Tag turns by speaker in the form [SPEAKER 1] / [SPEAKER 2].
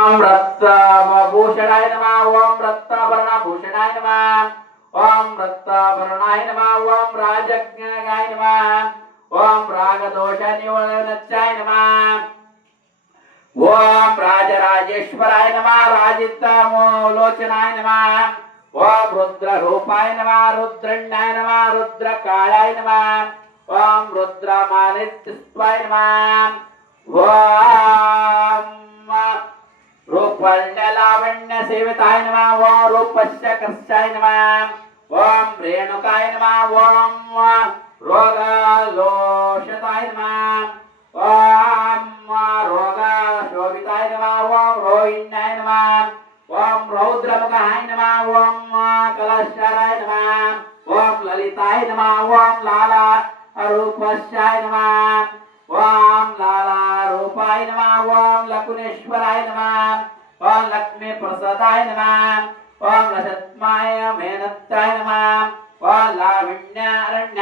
[SPEAKER 1] ఓం నమ ఓం రత్నాభరణ భూషణాయ నమ ఓం రత్నాభరణాయ నమ ఓం రాజజ్ఞాయ నమ ఓం రాగదోష నివరణాయ నమ ఓం రాజరాజేశ్వరాయ నమ రాజితమోలోచనాయ నమ ఓం రుద్రరూపాయ నమ రుద్రణ్యాయ నమ రుద్రకాళాయ నమ ఓం రుద్రమానిత్వాయ నమ ఓం రూపణ్యలావణ్య సేవితాయ నమ ఓం రూపస్య కృష్ణాయ నమ ఓం రేణుకాయ నమ ఓం రోగలోషతాయ నమ ఓం రోగశోభితాయ నమ ఓం రోహిణ్యాయ నమ ఓం రౌద్రముఖాయ నమ ఓం కలశారాయ నమ ఓం లలితాయ నమ ఓం లాలా రూపస్యాయ నమ ఓం లాలా రూపాయ నమ ఓం లకునేశ్వరాయ నమ ఓం లక్ష్మీ ప్రసాదాయ నమ ఓం రసత్మాయ మేనత్తాయ నమ ఓం లావణ్యారణ్యాయ